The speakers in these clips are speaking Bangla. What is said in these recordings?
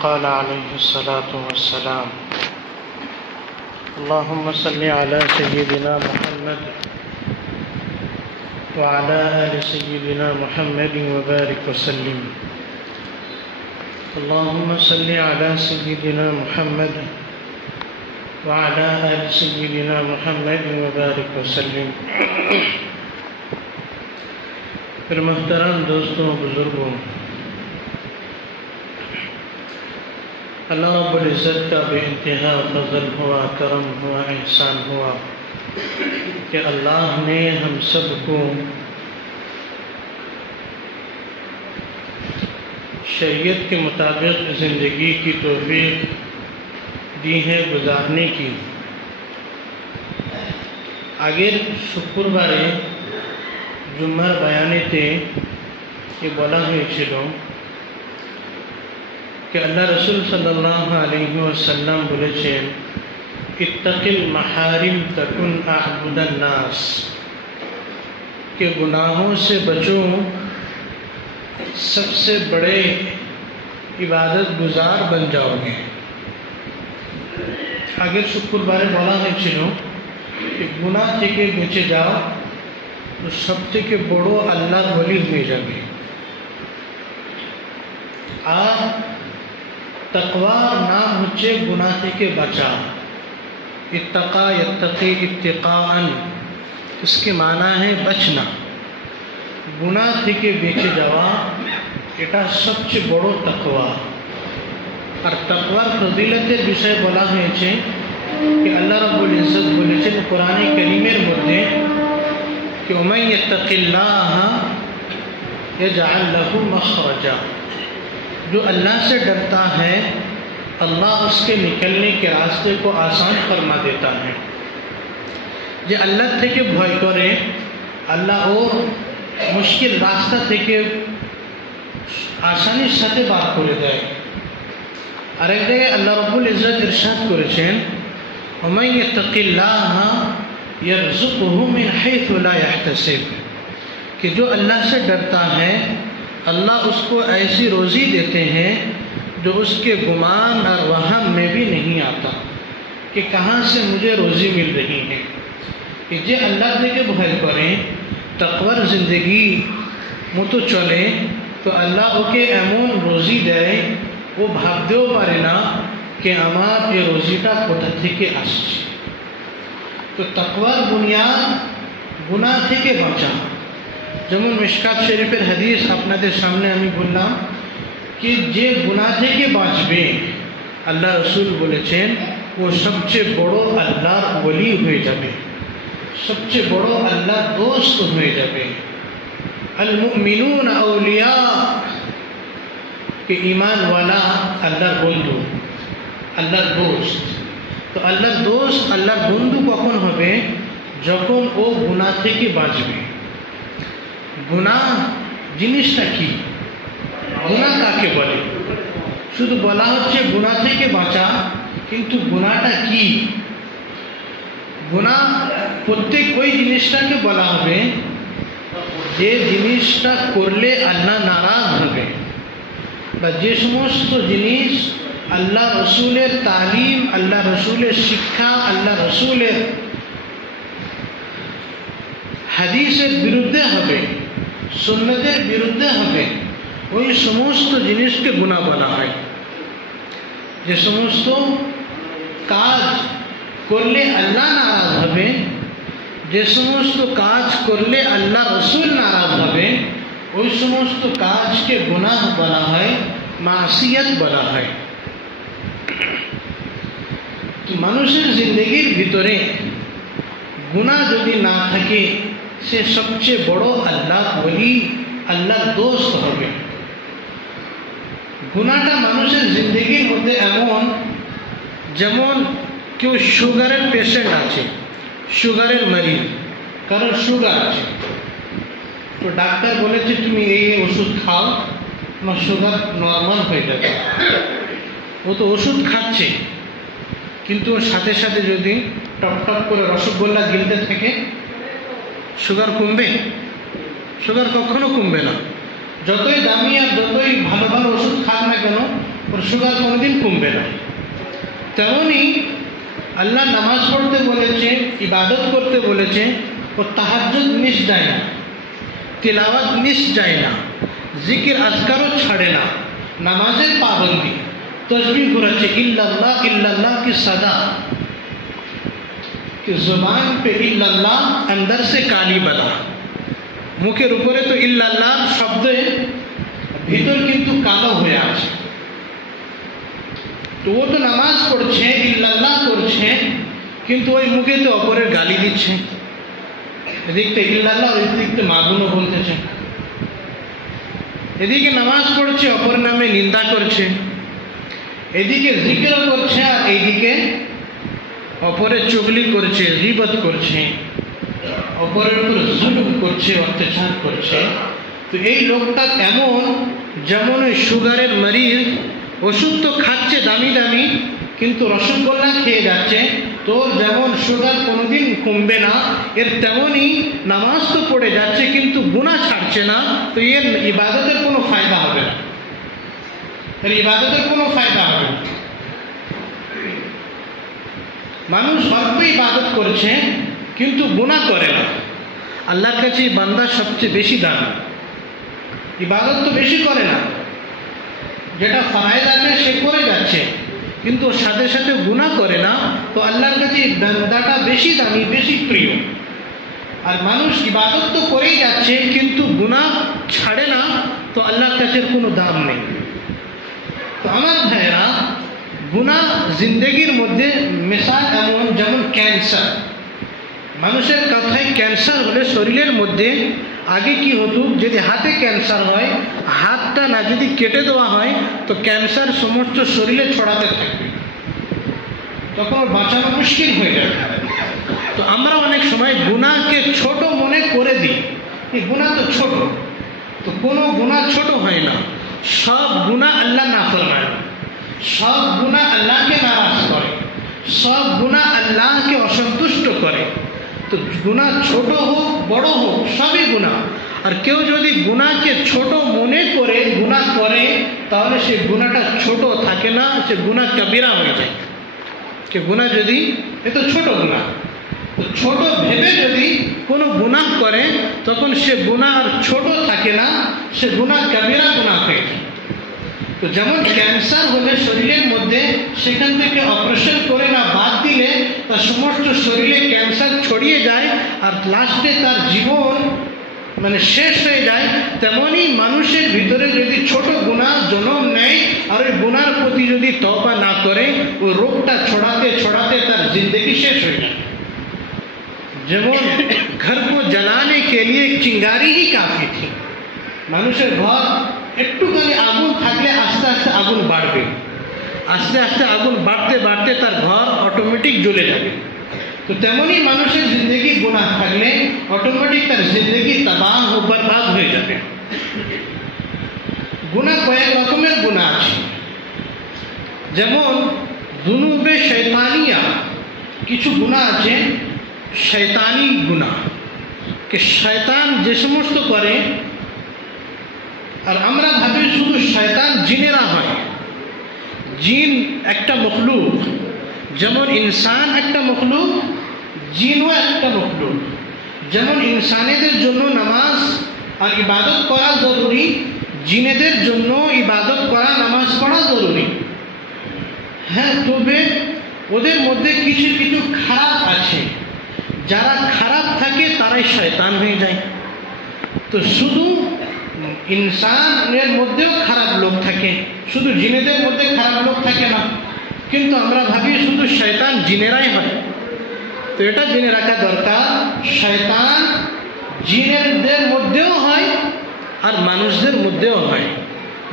قال عليه الصلاة والسلام اللهم صل على سيدنا محمد وعلى آل سيدنا محمد وبارك وسلم اللهم صل على سيدنا محمد وعلى آل سيدنا محمد وبارك وسلم फिर मोहतरम दोस्तों बुजुर्गों, अल्लाह रब्बुल इज़्ज़त का बेइंतहा फज़ल हुआ, करम हुआ, एहसान हुआ कि अल्लाह ने हम सबको शरीयत के मुताबिक ज़िंदगी की तौफ़ीक़ दी है गुजारने की। आगे शुक्रवारे जुम्मार बयानेते ये बोला হয়েছিল कि अल्लाह रसूल सल्लल्लाहु अलैहि वसल्लम বলেছেন इत्तक़िल महारिम तकुन अअबुदन नास, के गुनाहों से बचो, सबसे बड़े इबादत गुजार बन जाओगे। आगे शुक्रवारे বলা হয়েছিল कि गुनाह থেকে বেঁচে যাও तो सबथेके बड़ो आल्लाहर वली हुए जाबे। আর तकवार नाम হচ্ছে गुनाह থেকে बचा। इत्तका यत्तकी इत्तिकाअन, इसके माना है बचना। गुनाह থেকে বেঁচে যাওয়া এটা সবচেয়ে বড় তাকওয়া। আর তাকওয়ার ফজিলতের বিষয়ে বলা হয়েছে कि আল্লাহ রাব্বুল ইজ্জত বলেছেন কোরআনে কারীমের মধ্যে कि वमन यत्तक़िल्लाह यजअल लहू मखरजा, जो अल्लाह से डरता है अल्लाह उसके निकलने के रास्ते को आसान फरमा देता है। जो अल्लाह থেকে ভয় করে আল্লাহ ওর মুশকিল রাস্তা থেকে আসানির সাথে বার করে দেয়। আরেক জায়গায় আল্লাহ রাব্বুল ইজ্জত ইরশাদ করেছেন वमन यत्तक़िल्लाह यरज़ुक़हु मिन हैथु ला यहतसिब, कि जो अल्लाह से डरता है अल्लाह उसको ऐसी रोज़ी देते हैं जो उसके गुमान और वहम में भी नहीं आता कि कहाँ से मुझे रोज़ी मिल रही है। कि जे अल्लाह থেকে ভয় করে তাকওয়ার ज़िंदगी মতো চলে তো আল্লাহ ওকে এমন রোজি দেয় ও ভাবতেও পারে না कि আমার এই রোজিটা কোথা থেকে আসছে। तो तकवार बुनियाद गुनाह থেকে বাঁচা। যেমন মিশকাত শরীফের হাদিস আপনাদের সামনে আমি বললাম कि যে গুনাহ থেকে বাঁচবে আল্লাহ রসুল বলেছেন ও সবচেয়ে বড় আল্লাহর ওলি হয়ে যাবে, সবচেয়ে বড় আল্লাহর দোস্ত হয়ে যাবে। अल मुमिनून औलिया, के ईमान वाला আল্লাহর বন্ধু, আল্লাহর দোস্ত। তো আল্লাহর দোস্ত আল্লাহর বন্ধু কখন হবে? যখন ও গুনাহ থেকে বাঁচবে। গুনাহ জিনিসটা কি, গুনাহ কাকে বলে? শুধু বলা হচ্ছে গুনাহ থেকে বাঁচা, কিন্তু গুনাহটা কি? গুনাহ প্রত্যেক ওই জিনিসটাকে বলা হবে যে জিনিসটা করলে আল্লাহ নারাজ হবে, বা যে সমস্ত জিনিস আল্লাহ রসুলের তালিম, আল্লাহ রসুলের শিক্ষা, আল্লাহ রসুলের হাদিসের বিরুদ্ধে হবে, সুন্নতের বিরুদ্ধে হবে, ওই সমস্ত জিনিসকে গুনাহ বলা হয়। যে সমস্ত কাজ করলে আল্লাহ নারাজ হবে, যে সমস্ত কাজ করলে আল্লাহ রসুল নারাজ হবে, ওই সমস্ত কাজকে গুনাহ বলা হয়, মাসিয়াত বলা হয়। মানুষের জিন্দগির ভিতরে গুনাহ যদি না থাকে সে সবচেয়ে বড় আল্লাহ ওলি, আল্লাহর দোস্ত হবে। গুনাহটা মানুষের জিন্দগির মধ্যে এমন, যেমন কেউ সুগারের পেশেন্ট আছে, সুগারের মরিজ, কারণ সুগার আছে, তো ডাক্তার বলেছে তুমি এই ওষুধ খাও, তোমার সুগার নর্মাল হয়ে যাবে। ও তো ওষুধ খাচ্ছে, কিন্তু ওর সাথে সাথে যদি টপ টপ করে রসগোল্লা গিলতে থাকে সুগার কমবে? সুগার কখনো কমবে না। যতই দামি আর যতই ভালো ভালো ওষুধ খাক না কেন ওর সুগার কোনোদিন কমবে না। তেমনই আল্লাহ নামাজ পড়তে বলেছে, ইবাদত করতে বলেছে, ও তাহাজ্জুদ মিস যায় না, তিলাওয়াত মিস যায় না, জিকির আজকারও ছাড়ে না, নামাজের পাবন্দি, तस्बीह करेছে इल्लल्लाह इल्लल्लाह की सदा कि जुबान पे इल्लल्लाह, अंदर से काली बला, मुखेर ऊपरे तो इल्लल्लाह शब्द भीतर किन्तु कालो হয়ে আছে। তো ও তো নামাজ পড়ছে, ইল্লাল্লাহ করছে, কিন্তু ওই মুখে তো অপরের গালি দিচ্ছে, এদিকে ইল্লাল্লাহ, ওইদিকে মাবুনও বলতেছে, এদিকে নামাজ পড়ছে অপর নামে নিন্দা করছে, এদিকে জিকিরও করছে, আর এইদিকে অপরের চুগলি করছে, গীবত করছে, অপরের উপর জুলুম করছে, অত্যাচার করছে। তো এই লোকটা এমন যেমন ওই সুগারের মরিজ, ওষুধ তো খাচ্ছে দামি দামি, কিন্তু রসগোল্লা খেয়ে যাচ্ছে, তোর যেমন সুগার কোনোদিন কমবে না, এর তেমনই নামাজ তো পড়ে যাচ্ছে কিন্তু গুনাহ ছাড়ছে না, তো এর ইবাদতের কোনো ফায়দা হবে না, এর ইবাদতের কোনো ফায়দা হবে না। মানুষ অল্প ইবাদত করছে কিন্তু গুনাহ করে না। আল্লাহর কাছে বান্দা সবচেয়ে বেশি দামি, ইবাদত তো বেশি করে না, যেটা ফরজ আছে সে করে যাচ্ছে, কিন্তু ওর সাথে সাথে গুনাহ করে না, তো আল্লাহর কাছে বান্দাটা বেশি দামি, বেশি প্রিয়। আর মানুষ ইবাদত তো করেই যাচ্ছে কিন্তু গুনাহ ছাড়ে না, তো আল্লাহর কাছে কোনো দাম নেই। তো আমার ভাইয়েরা, গুনাহ জিন্দগির মধ্যে মিসাল এমন যেমন ক্যান্সার। মানুষের কথায় ক্যান্সার হলে শরীরের মধ্যে আগে কি হতো, যদি হাতে ক্যান্সার হয়, হাতটা না যদি কেটে দেওয়া হয় তো ক্যান্সার সমস্ত শরীরে ছড়াতে থাকবে, তখন বাঁচানো মুশকিল হয়ে যাবে। তো আমরা অনেক সময় গুনাহকে ছোট মনে করে দিই, এই গুনাহ তো ছোট, তো কোনো গুনাহ ছোট হয় না, সব গুনাহ আল্লাহ নাফরমান, সব গুনাহ আল্লাহকে নারাজ করে, সব গুনাহ আল্লাহকে অসন্তুষ্ট করে। তো গুনাহ ছোট হোক বড় হোক সবই গুনাহ। আর কেউ যদি গুনাহকে ছোট মনে করে গুনাহ করে, তাহলে সে গুনাহটা ছোট থাকে না, সে গুনাহ কবিরা হয়ে যায়। যে গুনাহ যদি এ তো ছোট গুনাহ, তো ছোট ভেবে যদি কোনো গুনাহ করে, তখন সে গুনাহ আর ছোট থাকে না, সে গুনাহ কবিরা গুনাহ হয়ে যায়। তো যেমন ক্যান্সার হলে শরীরের মধ্যে, সেখান থেকে অপারেশন করে না বাদ দিলে তার সমস্ত শরীরে ক্যান্সার ছড়িয়ে যায়, আর লাস্টে তার জীবন মানে শেষ হয়ে যায়। তেমনই মানুষের ভিতরে যদি ছোট গুনাহ জন্ম নেয়, আর ওই গুনাহর প্রতি যদি তওবা না করে, ওই রোগটা ছড়াতে ছড়াতে তার জিন্দগি শেষ হয়ে যায়। যেমন ঘর কো জ্বালানে কে লিয়ে চিঙ্গারি হি কাফি থি, মানুষের ঘর একটুখানি আগুন থাকলে আস্তে আস্তে আগুন বাড়বে, আস্তে আস্তে আগুন বাড়তে বাড়তে তার ঘর অটোমেটিক জ্বলে যাবে। তো তেমনই মানুষের জিন্দগি গুনাহ থাকলে অটোমেটিক তার জিন্দগি তবাহ ও বরবাদ হয়ে যাবে। গুনাহ কয়েক রকমের গুনাহ আছে, যেমন যুনুবে শয়তানিয়া, কিছু গুনাহ আছে শয়তানি গুনাহ, কে শয়তান যে সমস্ত করে, আর আমরা ভাবি শুধু শয়তান জিনেরা হয়। জিন একটা মখলুক, যেমন ইনসান একটা মখলুক, জিনও একটা মখলুক। যেমন ইনসানেদের জন্য নামাজ আর ইবাদত করা জরুরি, জিনেদের জন্য ইবাদত করা নামাজ পড়া জরুরি। হ্যাঁ, তবে ওদের মধ্যে কিছু কিছু খারাপ আছে, যারা খারাপ থাকে তারাই শয়তান হয়ে যায়। তো শুধু ইনসানের মধ্যেও খারাপ লোক থাকে, শুধু জিনেদের মধ্যে খারাপ লোক থাকে না, কিন্তু আমরা ভাবি শুধু শয়তান জিনেরাই হয়। তো এটা জেনে রাখা দরকার, শয়তান জিনেদের মধ্যেও হয় আর মানুষদের মধ্যেও হয়।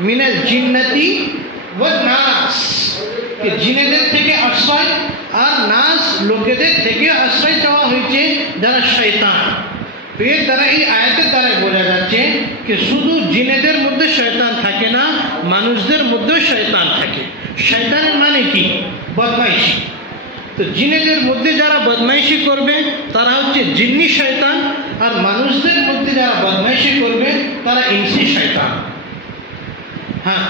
মিনাল জিন্নাতি ওয়ান নাস, জিনেদের থেকে আশ্রয় আর নাস লোকেদের থেকে আশ্রয় চাওয়া হয়েছে যারা শয়তান। তো এর দ্বারা, এই আয়াতের দ্বারা বোঝা যাচ্ছে যে শুধু জিনেদের মধ্যে শয়তান থাকে না, মানুষদের মধ্যেও শয়তান থাকে। শয়তানের মানে কি? বদমাইশি। তো জিনেদের মধ্যে যারা বদমাইশি করবে তারা হচ্ছে জিন্নি শয়তান, আর মানুষদের মধ্যে যারা বদমাইশি করবে তারা ইনসি শয়তান। হ্যাঁ,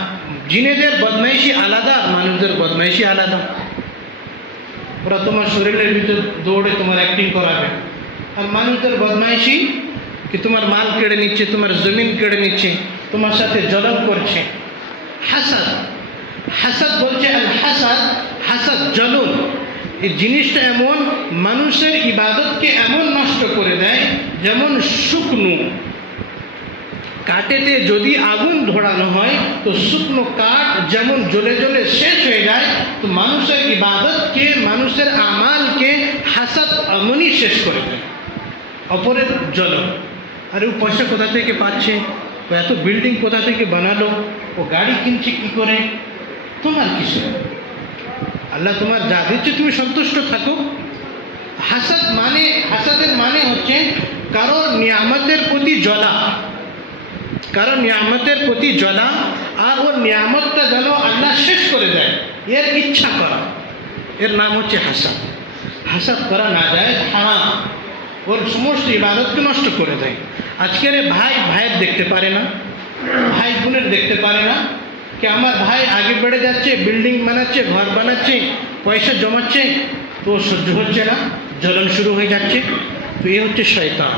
জিনেদের বদমাইশি আলাদা আর মানুষদের বদমাইশি আলাদা। ওরা তোমার শরীরের ভিতর দৌড়ে তোমার অ্যাক্টিং করাবে। আর মানুষদের বদমাইশি কি তোমার মাল কেড়ে নিচ্ছে, তোমার জমিন কেড়ে নিচ্ছে, তোমার সাথে জলন করছে। হাসাদ, হাসাদ বলছে আল হাসাদ, হাসাদ জ্বলন। এই জিনিসটা এমন মানুষের ইবাদতকে এমন নষ্ট করে দেয়, যেমন শুকনো কাঠেতে যদি আগুন ধরানো হয় তো শুকনো কাঠ যেমন জ্বলে জ্বলে শেষ হয়ে যায়, তো মানুষের ইবাদতকে, মানুষের আমালকে হাসাদ এমনই শেষ করে দেয়, অপরের জ্বলন। আর ও পয়সা কোথা থেকে পাচ্ছে, ও এত বিল্ডিং কোথা থেকে বানালো, ও গাড়ি কিনছে কি করে, তোমার কিসে? আল্লাহ তোমার যা দিচ্ছে তুমি সন্তুষ্ট থাকো। হাসাদ মানে, হাসাদের মানে হচ্ছে কারো নিয়ামতের প্রতি জ্বলা, কারো নিয়ামতের প্রতি জ্বলা, আর ওর নিয়ামতটা যেন আল্লাহ শেষ করে দেয়, এর ইচ্ছা করা, এর নাম হচ্ছে হাসাদ। হাসাদ করা না যায়, হারাম, ওর সমস্ত ইবাদতকে নষ্ট করে দেয়। আজকের ভাই ভাইয়ের দেখতে পারে না, ভাই বোনের দেখতে পারে না, कि আমার ভাই আগে বেড়ে যাচ্ছে, বিল্ডিং বানাচ্ছে, ঘর বানাচ্ছে, পয়সা জমাচ্ছে, তো সহ্য হচ্ছে না, জ্বলন শুরু হয়ে যাচ্ছে। তো এ হচ্ছে শয়তান,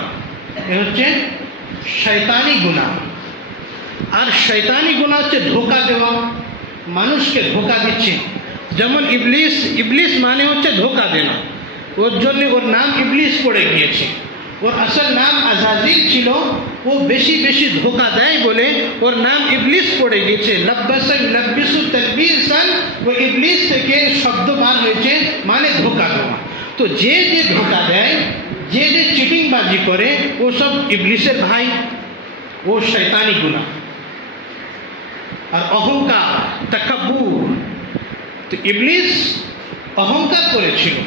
এ হচ্ছে শয়তানি গুনাহ। আর শয়তানি গুনাহ হচ্ছে ধোঁকা দেওয়া, মানুষকে ধোঁকা দিচ্ছে। যেমন ইবলিস, ইবলিস মানে হচ্ছে ধোঁকা দেনা, ওর জন্য ওর নাম ইবলিস পড়ে গিয়েছে। ওর আসল নাম আজাজিল ছিল, ও বেশি বেশি ধোঁকা দেয় বলে ওর নাম ইবলিস পড়ে গেছে। লব্বাসা ইউলব্বিসু তালবিসান, ও ইবলিস থেকে শব্দ বার হয়েছে, মানে ধোঁকা দেওয়া। তো যে যে ধোঁকা দেয়, যে যে চিটিংবাজি করে, ও সব ইবলিসের ভাই, ও শয়তানি গুনাহ। আর অহংকার, তাকাব্বুর, তো ইবলিস অহংকার করেছিল।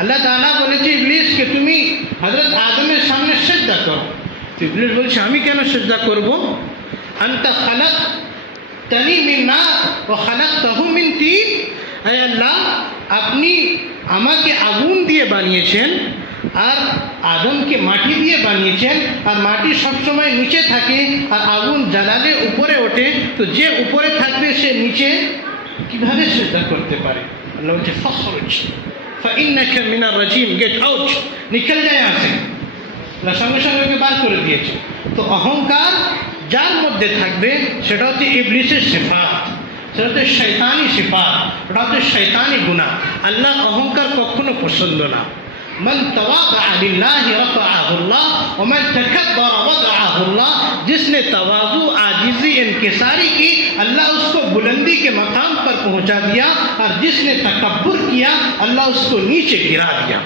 আল্লাহ তাআলা বলেছে ইবলিসকে তুমি হযরত আদমের সামনে সিজদা করো। তো ইবলিস বলছে আমি কেন সিজদা করব? আনতা খালাকতানি মিন নার ওয়া খালাকতাহু মিন তিন, হে আল্লাহ আপনি আমাকে আগুন দিয়ে বানিয়েছেন আর আদমকে মাটি দিয়ে বানিয়েছেন, আর মাটি সবসময় নিচে থাকে আর আগুন জ্বালালে উপরে ওঠে, তো যে উপরে থাকবে সে নিচে কিভাবে সিজদা করতে পারে? আল্লাহ বলছে ফখরুজ ফাইন্নাকা মিনার রাজিম, গেট আউট, নিকল যায় यहाँ से। আল্লাহ সঙ্গে সঙ্গে ওকে বার করে দিয়েছে। তো অহংকার যার মধ্যে থাকবে সেটা হচ্ছে ইবলিসের সিফাত, সেটা হচ্ছে শয়তানি সিফাত, ওটা হচ্ছে শয়তানি গুনাহ। আল্লাহ অহংকার কখনো পছন্দ না। মান তাওয়াদা লিল্লাহি রাফাআহু আল্লাহ ওয়া মান তাকাব্বারা ওয়াদাআহু আল্লাহ, जिसने तवाज़ु, आजिज़ी, इंकिसारी की, अल्लाह उसको बुलंदी के मकाम पर पहुंचा दिया, और जिसने तकब्बुर किया अल्लाह उसको नीचे गिरा दिया।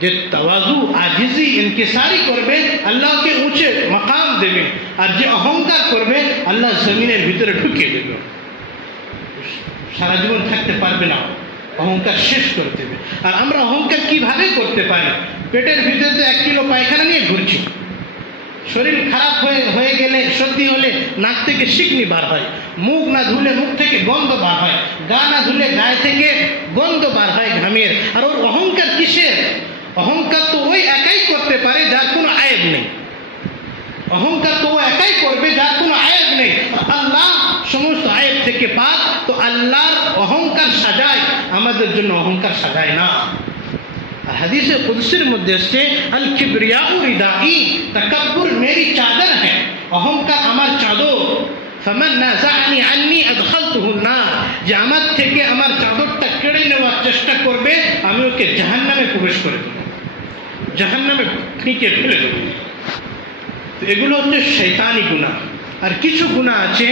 যে তাওয়াজু, আজিজি, ইনকিসারি করবে আল্লাহকে উঁচে মাকাম দেবে, আর যে অহংকার করবে আল্লাহ জমিনের ভিতরে ঢুকিয়ে দেবে, সারা জীবন থাকতে পারবে না, অহংকার শেষ করে দেবে। আর আমরা অহংকার কিভাবে করতে পারি? পেটের ভিতরে তো 1 কিলো পায়খানা নিয়ে ঘুরছি, শরীর খারাপ হয়ে গেলে, সর্দি হলে নাক থেকে শিকনি বার হয়, মুখ না ধুলে মুখ থেকে গন্ধ বার হয়, গা না ধুলে গায়ে থেকে গন্ধ বার হয় ঘামের। আর ওর অহংকার কিসের? অহংকার তো ওই একাই করতে পারে যার কোনো আয়েব নেই। অহংকার তো ও একাই করবে যার কোনো আয়েব নেই। আল্লাহ সমস্ত আয়েব থেকে পাক, তো আল্লাহর অহংকার সাজায়, আমাদের জন্য অহংকার সাজায় না। হাদিসে কুদসির মধ্যে আসছে আল কিবরিয়াউ রিদাই, তাকাব্বুর মেরি চাদর হ্যায়, অহংকার আমার চাদর। ফামান নাযাআনি আন্নী আদখালতুহু নার, যে আমার থেকে আমার চাদরটা কেড়ে নেওয়ার চেষ্টা করবে আমি ওকে জাহান্নামে প্রবেশ করে দেব, জাহান্নামে নিচে ফেলে দেব। তো এগুলো হচ্ছে শয়তানি গুনাহ। আর কিছু গুনাহ আছে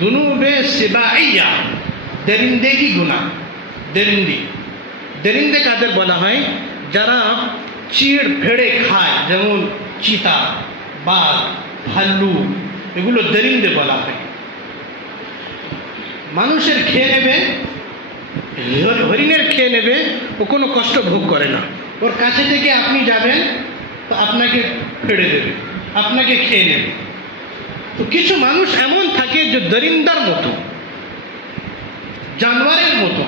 দুনুবে সিবাইয়া, দরিন্দেগি গুনাহ। দরিন্দি, দরিন্দে কাদের বলা হয়? যারা চিড় ফেড়ে খায়, যেমন চিতা, বাঘ, ভাল্লু, এগুলো দরিন্দে বলা হয়। মানুষের খেয়ে নেবে, হরিণের খেয়ে নেবে, ও কোনো কষ্ট ভোগ করে না। ওর কাছে থেকে আপনি যাবেন তো আপনাকে ফেড়ে দেবে, আপনাকে খেয়ে নেবে। তো কিছু মানুষ এমন থাকে যে দরিন্দার মতো, জানোয়ারের মতো,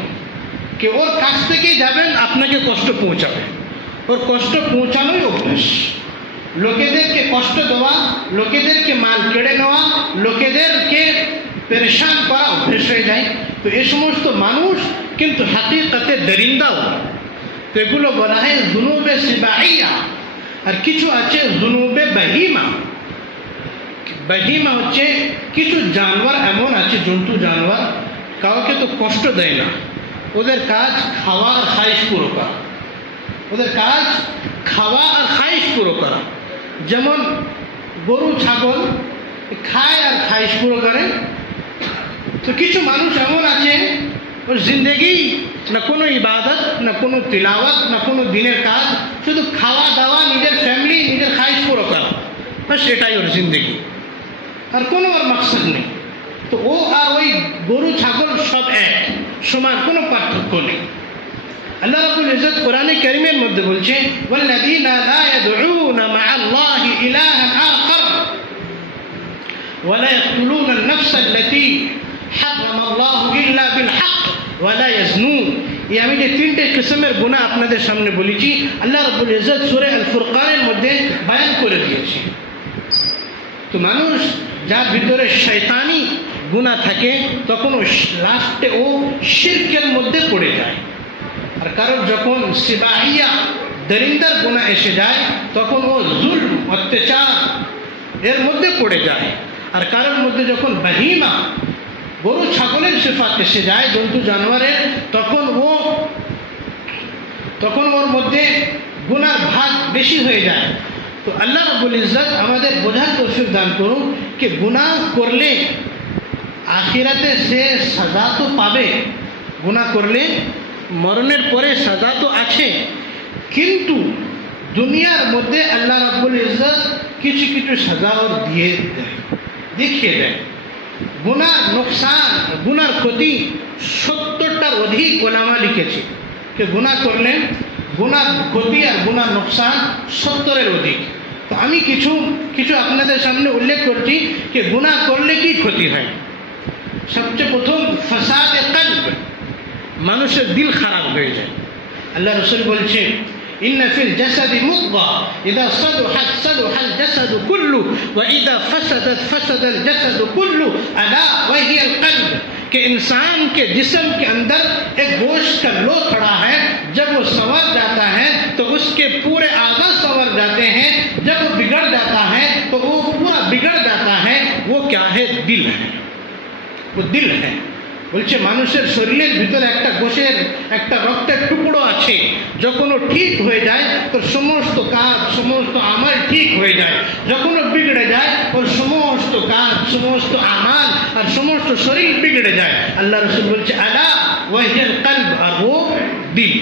कि ওর কাছ থেকে যাবেন আপনাকে কষ্ট পৌঁছাবে, ওর কষ্ট পৌঁছানোই অভ্যাস। লোকেদেরকে কষ্ট দেওয়া, লোকেদেরকে মাল কেড়ে নেওয়া, লোকেদেরকে পেরেশান করা অভ্যেস হয়ে যায়। তো এই সমস্ত মানুষ কিন্তু হাকিকতে দরিন্দাও। তো এগুলো বলা হয় জুনুবে সিবাইয়া। আর কিছু আছে জুনুবে বাহিমা। বাহিমা হচ্ছে কিছু জানোয়ার এমন আছে, জন্তু জানোয়ার, কাউকে তো কষ্ট দেয় না, ওদের কাজ খাওয়া আর খাইশ পুরো করা। ওদের কাজ খাওয়া আর খাইশ পুরো করা। যেমন গরু ছাগল খায় আর খাইশ পুরো করে। তো কিছু মানুষ এমন আছে ওর জিন্দগি না কোনো ইবাদত, না কোনো তিলাওয়াত, না কোনো দিনের কাজ, শুধু খাওয়া দাওয়া, নিজের ফ্যামিলি, নিজের খাইশ পুরো করা, বাস এটাই ওর জিন্দগি, আর কোনো ওর মাকসাদ নেই। তো ও আর ওই গরু ছাগল সব এক সমান, কোনো পার্থক্য নেই। আল্লাহ রাব্বুল ইজ্জত কোরআনে কারীমের মধ্যে বলছে ওয়াল্লাযীনা লা ইয়াদউনা মা'আল্লাহি ইলাহান আখার ওয়া লা ইয়াকতুলুনা আন-নাফসা আল্লাতী হারাম আল্লাহু ইল্লা বিল হক ওয়া লা ইয়াজনুন। এই আমি যে তিনটে কিসমের গুনাহ আপনাদের সামনে বলেছি, আল্লাহ রাব্বুল ইজ্জত সূরা আল ফুরকানের মধ্যে বয়ান করে দিয়েছে। তো মানুষ যার ভিতরে শয়তানি গুনাহ থাকে তখন ও লাস্টে ও শিরকের মধ্যে পড়ে যায়। আর কারণ যখন সিবাহিয়া দরিন্দার গুনাহ এসে যায় তখন ও জুলম অত্যাচার এর মধ্যে পড়ে যায়। আর কারোর মধ্যে যখন বাহিমা গরু ছাগলের সিফাত এসে যায়, জন্তু জানোয়ারের, তখন ওর মধ্যে গুনার ভাগ বেশি হয়ে যায়। তো আল্লাহ রাব্বুল ইজ্জত আমাদের বোঝার তৌফিক দান করুন कि गुनाह করলে আখিরাতে সে সাজা তো পাবে, গুনাহ করলে মরণের পরে সাজা তো আছে, কিন্তু দুনিয়ার মধ্যে আল্লাহ রাব্বুল ইজ্জত কিছু কিছু সাজা ওর দিয়ে দেয়, দেখিয়ে দেয়। গুনাহ নুকসান, গুনার ক্ষতি 70টার অধিক ওলামা লিখেছে कि গুনাহ করলে গুনার ক্ষতি আর গুনার নুকসান 70-এর অধিক। তো আমি কিছু কিছু আপনাদের সামনে উল্লেখ করছি कि গুনাহ করলে কি ক্ষতি হয়। সবচেয়ে প্রথম ফাসাদে কলব, মানুষের দিল খারাপ হয়ে যায়। আল্লাহ রাসূল বলছে ইন্না ফিল জাসাদি মুদগা ইযা সালুহাত সালুহাল জাসাদু কুল্লু ওয়া ইযা ফাসাদাত ফাসাদাল জাসাদু কুল্লু আলা ওয়া হিয়াল কলব, कि इंसान के जिस्म के अंदर एक गोश्त का लो खड़ा है, जब वो संवर जाता है तो उसके पूरे आज़ा संवर जाते हैं, जब वो बिगड़ जाता है तो वो पूरा बिगड़ जाता है। वो क्या है? दिल है, वो दिल है। বলছে মানুষের শরীরের ভিতরে একটা গোশের একটা রক্তের টুকরো আছে, যখন ও ঠিক হয়ে যায় তো সমস্ত কাজ সমস্ত আমাল ঠিক হয়ে যায়। যখন ও বিগড়ে যায় ওর সমস্ত কাজ সমস্ত আমাল আর সমস্ত শরীর বিগড়ে যায়। আল্লাহ রাসূল বলছে আলা ওয়াহিয়াল কলব, আর ও দিল।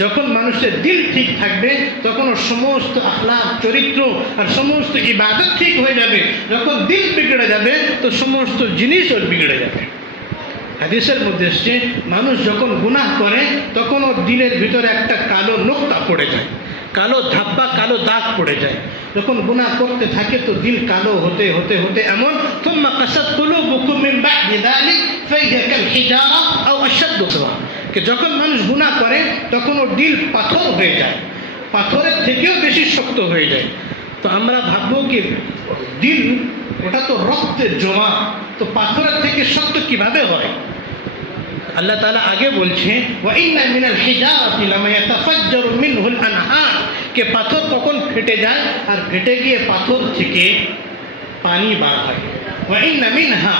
যখন মানুষের দিল ঠিক থাকবে তখন ওর সমস্ত আখলাক চরিত্র আর সমস্ত ইবাদত ঠিক হয়ে যাবে। যখন দিল বিগড়ে যাবে তো সমস্ত জিনিস ওর বিগড়ে যাবে। হাদিসের মধ্যে এসছে মানুষ যখন গুনাহ করে তখন ওর দিলের ভিতরে একটা কালো নোক্তা পড়ে যায়, কালো ধাব্বা, কালো দাগ পড়ে যায়। যখন গুনাহ করতে থাকে তো দিল কালো হতে হতে হতে এমন সুম্মা কাসাত কুলুবুকুম মিন বা'দি যালিক ফাহিয়া কাল হিজারা আও আশাদ্দু কাসওয়া, कि যখন মানুষ গুনাহ করে তখন ওর দিল পাথর হয়ে যায়, পাথরের থেকেও বেশি শক্ত হয়ে যায়। তো আমরা ভাববো কি দিল ওটা তো রক্তের জমা, তো পাথরের থেকে শক্ত কিভাবে হয়? আল্লাহ তাআলা আগে বলছে ওয়া ইন্না মিনাল হিজারাতি লামা ইয়াতাফাজ্জারু মিনহুল আনহার, কে পাথর কখন ফেটে যায় আর ফেটে গিয়ে পাথর থেকে পানি বার হয়। ওয়া ইন্না মিনহা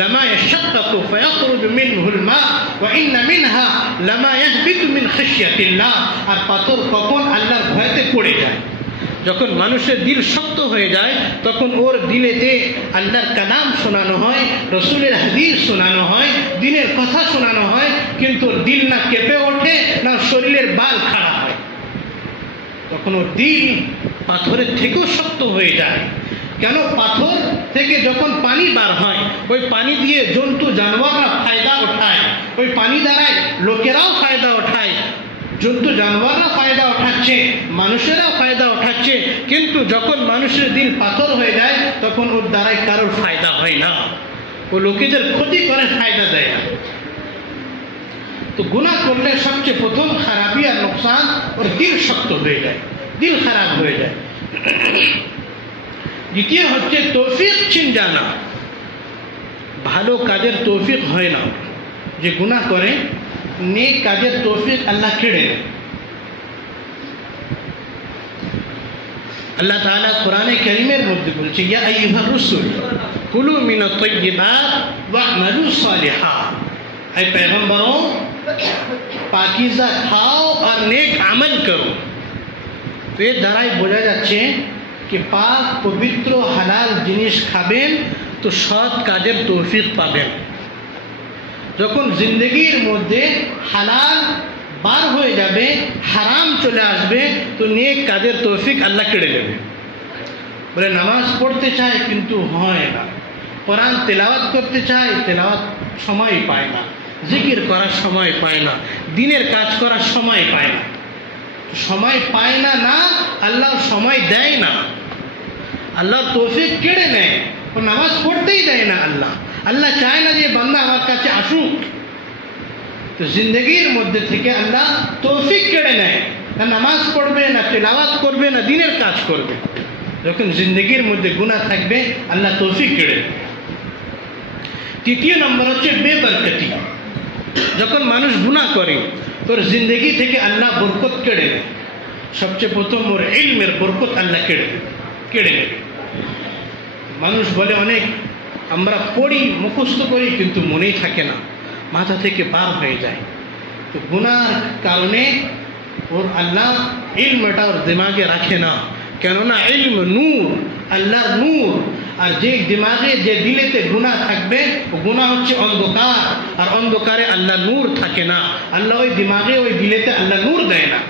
লামা ইয়াশাক্কাকু ফায়াখরুজু মিনহুল মা ওয়া ইন্না মিনহা লামা ইয়াহবিতু মিন খাশিয়াতিল্লাহ, আর পাথর কখন আল্লাহর ভয়তে পড়ে যায়। যখন মানুষের দিল শক্ত হয়ে যায় তখন ওর দিলেতে আল্লাহর কালাম শোনানো হয়, রসুলের হাদিস শোনানো হয়, দিনের কথা শোনানো হয়, কিন্তু ওর দিল না কেঁপে ওঠে না শরীরের বাল খাড়া হয়। তখন ওর দিল পাথরের থেকেও শক্ত হয়ে যায়। কেন? পাথর থেকে যখন পানি বার হয় ওই পানি দিয়ে জন্তু জানোয়াররা ফায়দা ওঠায়, ওই পানি দ্বারাই লোকেরাও ফায়দা ওঠায়, জন্তু জানোয়াররা ফায়দা ওঠাচ্ছে, মানুষেরাও ফায়দা ওঠাচ্ছে। কিন্তু যখন মানুষের দিল পাথর হয়ে যায় তখন ওর দ্বারাই কারোর ফায়দা হয় না, ও লোকেদের ক্ষতি করে, ফায়দা দেয় না। তো গুনাহ করলে সবচেয়ে প্রথম খারাপি আর নুকসান ওর দিল শক্ত হয়ে যায়, দিল খারাপ হয়ে যায়। দ্বিতীয় হচ্ছে তৌফিক ছিন জানা, ভালো ভালো কাজের তৌফিক হয় না, যে গুনাহ করে নেক কাজের তৌফিক আল্লাহ কেড়ে নেয়। আল্লাহ তাআলা কোরআনে কারীমের মধ্যে বলছে, ইয়া আইয়ুহার রাসূল কুলু মিনাত তাইয়্যিবাত ওয়া'মালু সালিহান, হে पैगंबरों পাকিজা খাও আর নেক আমল করো। তো এর দ্বারাই বোঝা যাচ্ছে कि पाक पवित्र हालाल जिनिस खाबेन तो सৎ কাজের তৌফিক পাবেন। যখন জিন্দেগির মধ্যে হালাল বার হয়ে যাবে, হারাম চলে আসবে, তো নেক কাজের তৌফিক আল্লাহ কেড়ে নেবে। বলে নামাজ পড়তে চায় কিন্তু হয় না, কোরআন তেলাওয়াত করতে চায়, তেলাওয়াত সময় পায় না, জিকির করার সময় পায় না, দিনের কাজ করার সময় পায় না। সময় পায় না না, আল্লাহ সময় দেয় না, আল্লাহ তৌফিক কেড়ে নেয়, ও নামাজ পড়তেই দেয় না। আল্লাহ চায় না যে বান্দা আমার কাছে আসুক। তো জিন্দগির মধ্যে থেকে আল্লাহ তৌফিক কেড়ে নেয়, না নামাজ পড়বে, না তেলাওয়াত করবে, না দিনের কাজ করবে। যখন জিন্দগির মধ্যে গুনাহ থাকবে আল্লাহ তৌফিক কেড়ে নেয়। তৃতীয় নম্বর হচ্ছে বেবরকতি। যখন মানুষ গুনাহ করে তোর জিন্দগি থেকে আল্লাহ বরকত কেড়ে নেয়। সবচেয়ে প্রথম ওর ইলমের বরকত আল্লাহ কেড়ে নেবে। মানুষ বলে অনেক আমরা পড়ি, মুখস্থ করি, কিন্তু মনেই থাকে না, মাথা থেকে বার হয়ে যায়। তো গুনার কারণে ওর আল্লাহ ইলমটা ওর দিমাগে রাখে না, কেননা ইলম নূর, আল্লাহর নূর। আর যে দিমাগে যে দিলেতে গুনাহ থাকবে ও গুনাহ হচ্ছে অন্ধকার, আর অন্ধকারে আল্লাহ নূর থাকে না। আল্লাহ ওই দিমাগে ওই দিলেতে আল্লাহ নূর দেয় না।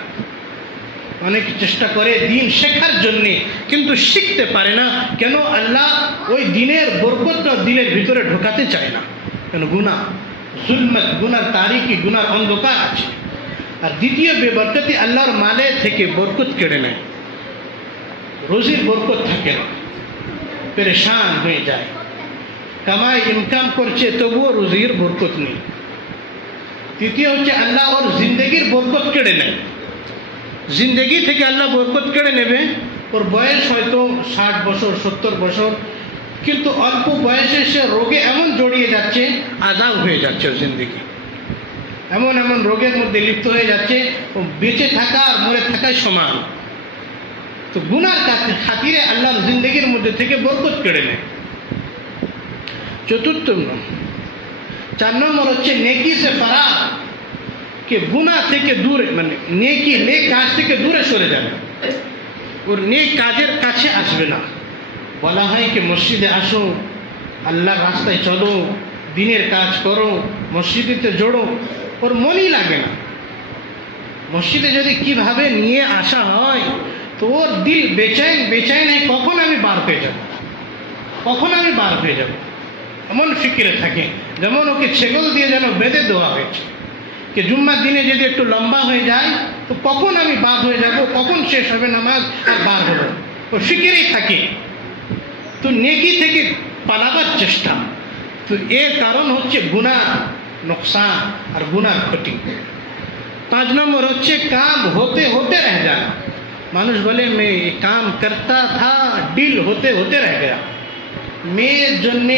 অনেক চেষ্টা করে দিন শেখার জন্যে, কিন্তু শিখতে পারে না। কেন? আল্লাহ ওই দিনের বরকতটা দিলের ভিতরে ঢোকাতে চায় না। কেন? গুনাহ, জুলমত, গুনার তারিকি, গুনার অন্ধকার আছে। আর দ্বিতীয় বেবরকতি, আল্লাহর মালে থেকে বরকত কেড়ে নেয়, রোজির বরকত থাকে না, পরেশান হয়ে যায়। কামাই ইনকাম করছে তবুও রোজির বরকত নেই। তৃতীয় হচ্ছে আল্লাহ ওর জিন্দগির বরকত কেড়ে নেয়। জিন্দগি থেকে আল্লাহ বরকত কেড়ে নেবে। ওর বয়স হয়তো 60 বছর, 70 বছর, কিন্তু অল্প বয়সে সে রোগে এমন জড়িয়ে যাচ্ছে, আযাব হয়ে যাচ্ছে ওর জিন্দগি। এমন এমন রোগের মধ্যে লিপ্ত হয়ে যাচ্ছে, ও বেঁচে থাকা আর মরে থাকাই সমান। তো গুনার খাতিরে আল্লাহর জিন্দগির মধ্যে থেকে বরকত কেড়ে নেয়। চতুর্থ 4 নম্বর হচ্ছে নেকি সে ফারাগ, কে গুনাহ থেকে দূরে, মানে নেকি নেক কাজ থেকে দূরে সরে যাবে, ওর নেক কাজের কাছে আসবে না। বলা হয় কি মসজিদে আসো, আল্লাহর রাস্তায় চলো, দিনের কাজ করো, মসজিদেতে জোড়ো, ওর মনই লাগে না। মসজিদে যদি কিভাবে নিয়ে আসা হয় তো ওর দিল বেচাইন হয়, কখন আমি বার হয়ে যাব, কখন আমি বার হয়ে যাব, এমন ফিকিরে থাকে। যেমন ওকে ছেগল দিয়ে যেন বেঁধে দেওয়া হয়েছে, कि जुम्मार दिने यदि एकटू लम्बा हो जाए तो कखन आमी बार हो जाबो, कखन शेष होबे नामाज और बार हलो, ओ फिकिरेई थाके। तो नेकी थेके पालाबार चेष्टा। तो एर कारण होच्छे गुनाह नुकसान और गुनार क्षति। 5 नम्बर होच्छे काम होते होते रह जाना। मानुष बोले मैं ये काम करता था, डील होते होते रह गया। मेয়ের জন্য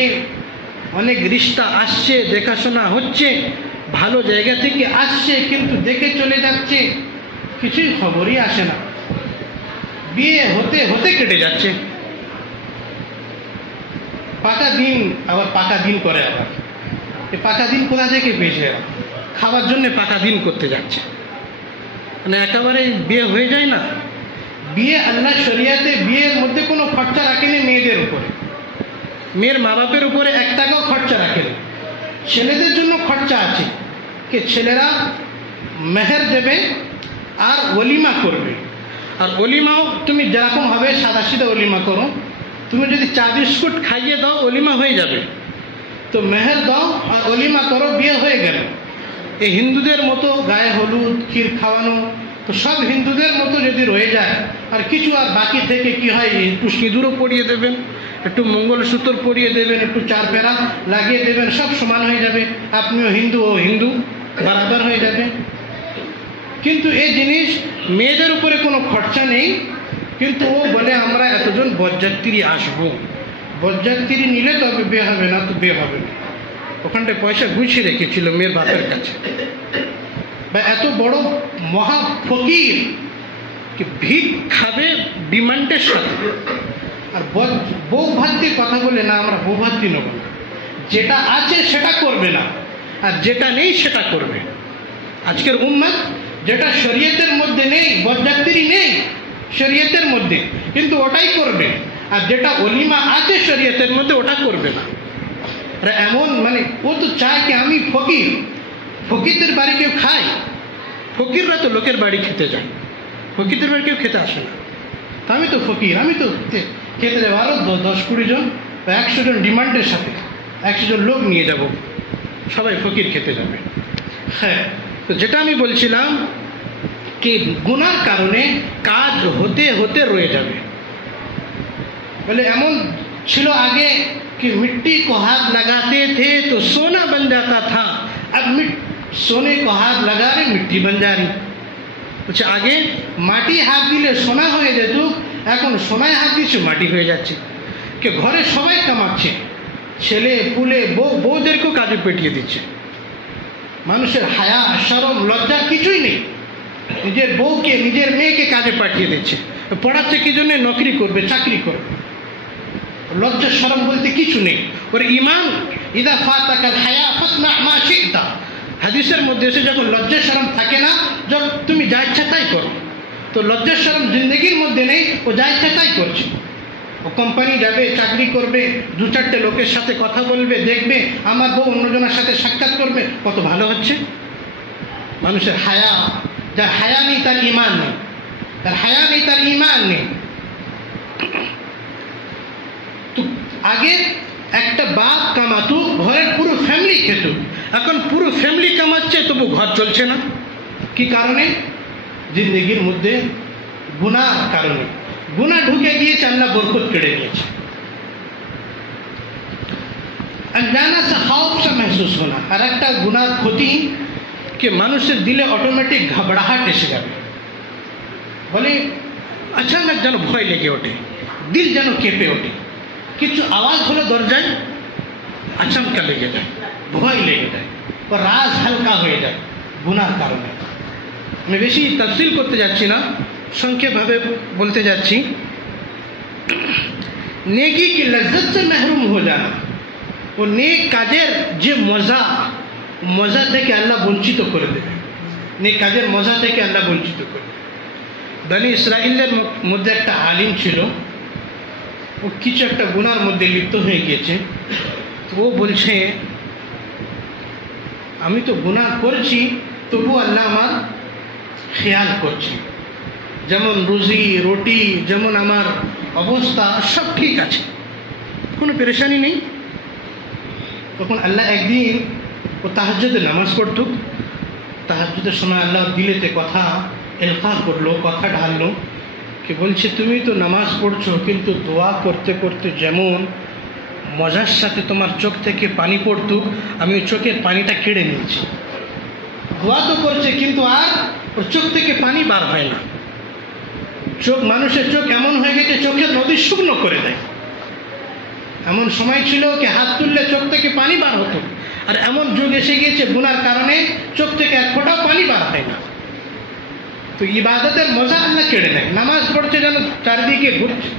অনেক রিশতা আসছে, দেখাশোনা হচ্ছে, ভালো জায়গা থেকে আসছে, কিন্তু দেখে চলে যাচ্ছে, কিছুই খবরই আসে না। বিয়ে হতে হতে কেটে যাচ্ছে, পাকা দিন আবার পাকা দিন করে। আবার এই পাকা দিন কোথা থেকে পেয়েছে? খাওয়ার জন্য পাকা দিন করতে যাচ্ছে, মানে একেবারে বিয়ে হয়ে যায় না। বিয়ে আল্লাহ শরিয়াতে বিয়ের মধ্যে কোনো খরচা রাখেনি মেয়েদের উপরে, মেয়ের মা বাপের উপরে 1 টাকাও খরচা রাখেনি। ছেলেদের জন্য খরচা আছে, कि ছেলেরা মেহের দেবে আর ওলিমা করবে। আর ওলিমাও তুমি যেরকম হবে সাদা সিধা ওলিমা করো, তুমি যদি চা বিস্কুট খাইয়ে দাও ওলিমা হয়ে যাবে। তো মেহের দাও আর ওলিমা করো, বিয়ে হয়ে গেল। এই হিন্দুদের মতো গায়ে হলুদ ক্ষীর খাওয়ানো, তো সব হিন্দুদের মতো যদি রয়ে যায় আর কিছু আর বাকি থেকে কি হয়, একটু সিঁদুরও পরিয়ে দেবেন, একটু মঙ্গলসূত্র পরিয়ে দেবেন, একটু 4 ফেরা লাগিয়ে দেবেন, সব সমান হয়ে যাবে। আপনিও হিন্দু ও হিন্দু বরাবর হয়ে যাবে। কিন্তু এই জিনিস মেয়েদের উপরে কোনো খরচা নেই, কিন্তু ও বলে আমরা এতজন বরযাত্রী আসবো, বরযাত্রী নিলে তবে বিয়ে হবে, না তো বিয়ে হবে না। ওখানটায় পয়সা গুছিয়ে রেখেছিল মেয়ের বাপের কাছে। বা এত বড় মহা ফকির কি ভিক খাবে ডিমান্ডের সাথে, আর বউ ভাত দিয়ে কথা বলে না আমরা বউ ভাত দিয়ে নেব না, যেটা আছে সেটা করবে না, আর যেটা নেই সেটা করবে। আজকের উম্মত যেটা শরীয়তের মধ্যে নেই, বরযাত্রী নেই শরীয়তের মধ্যে, কিন্তু ওটাই করবে, আর যেটা অলিমা আছে শরীয়তের মধ্যে ওটা করবে না। আর এমন মানে ও তো চায় কি আমি ফকির, ফকিরদের বাড়ি কেউ খায়? ফকিররা তো লোকের বাড়ি খেতে যায়, ফকিরদের বাড়ি কেউ খেতে আসে না। আমি তো ফকির, আমি তো খেতে যাবো, আরও 10-20 জন বা 100 জন ডিমান্ডের সাথে 100 জন লোক নিয়ে যাব, সবাই ফকির খেতে যাবে। হ্যাঁ, তো যেটা আমি বলছিলাম कि गुनार कारणे काज होते होते रয়ে যাবে। বলে এমন ছিল আগে कि मिट्टी को हाथ लगाते थे तो सोना बन जाता था, अब सोने को हाथ लगा रहे मिट्टी बन जा रही। বলছে আগে মাটি হাত দিলে সোনা হয়ে যেত, এখন সোনায় হাত দিচ্ছে মাটি হয়ে যাচ্ছে। কে ঘরে সবাই কামাচ্ছে, ছেলে পুলে বউদেরকেও কাজে পেটিয়ে দিচ্ছে। মানুষের হায়া শরম লজ্জা কিছুই নেই, নিজের বউকে নিজের মেয়েকে কাজে পাঠিয়ে দিচ্ছে। পড়াচ্ছে কি জন্য? নকরি করবে, চাকরি করবে। লজ্জা শরম বলতে কিছু নেই। ওর ইমান ইদা ফাতাকাল হায়া ফাসনা মা শিতা, হাদিসের মধ্যে এসে যখন লজ্জা শরম থাকে না, যখন তুমি যা ইচ্ছা তাই করো। তো লজ্জা শরম জিন্দগির মধ্যে নেই, ও যা ইচ্ছা তাই করছে। ও কোম্পানি যাবে, চাকরি করবে, 2-4টে লোকের সাথে কথা বলবে, দেখবে আমার বউ অন্যজনের সাথে সাক্ষাৎ করবে, কত ভালো হচ্ছে। মানুষের হায়া, যার হায়া নেই তার ইমান নেই, তার হায়া নেই তার ইমান নেই। তো আগে একটা বাপ কামাতো, ঘরের পুরো ফ্যামিলি খেত, এখন পুরো ফ্যামিলি কামাচ্ছে তবু ঘর চলছে না। কি কারণে? জিন্দগির মধ্যে গুনার কারণে। গুনাহ ঢুকে গিয়েছে, আল্লাহ বরকত কেড়ে নিয়েছে। अनजाना सा खौफ सा महसूस होना, আর একটা গুনার ক্ষতি कि মানুষের দিলে অটোমেটিক ঘাবড়াহাট এসে যাবে। বলে अचानक যেন ভয় লেগে ওঠে, দিল যেন কেঁপে ওঠে, কিছু আওয়াজ হলো দরজায় আচমকা লেগে যায়, ভয় লেগে যায়, ও রাজ হালকা হয়ে যায় গুনার কারণে। আমি বেশি তফসিল করতে যাচ্ছি না, সংক্ষেপভাবে বলতে যাচ্ছি। নেকি কি লজ্জত সে মেহরুম হয়ে যানা, ও নেক কাজের যে মজা থেকে আল্লাহ বঞ্চিত করে দেবে, নেক কাজের মজা থেকে আল্লাহ বঞ্চিত করে দেবে। বনি ইসরাইলের মধ্যে একটা আলিম ছিল, ও কিছু একটা গুনার মধ্যে লিপ্ত হয়ে গিয়েছে। তো ও বলছে আমি তো গুনাহ করছি, তবু আল্লাহ আমার খেয়াল করছে, যেমন রুজি রুটি, যেমন আমার অবস্থা সব ঠিক আছে, কোনো পেরেশানি নেই। তখন আল্লাহ একদিন ও তাহাজ্জুদে নামাজ পড়ত, তাহাজ্জুদের সময় আল্লাহ দিলেতে কথা এলকা করলো, কথা ঢাললো, কি বলছে তুমি তো নামাজ পড়ছো, কিন্তু দোয়া করতে করতে যেমন মজার সাথে তোমার চোখ থেকে পানি পড়তো, আমি ওই চোখের পানিটা কেড়ে নিয়েছি। দোয়া তো করছে কিন্তু আর ওর চোখ থেকে পানি বার হয় না। চোখ, মানুষের চোখ এমন হয়ে গেছে চোখের নদী শুকনো করে দেয়। এমন সময় ছিল কি হাত তুললে চোখ থেকে পানি বার হতো, আর এমন যুগ এসে গিয়েছে গুনার কারণে চোখ থেকে এক ফোঁটাও পানি বার হয় না। তো ইবাদতের মজা আল্লাহ কেড়ে নেয়। নামাজ পড়ছে যেন চারদিকে ঘুরছে,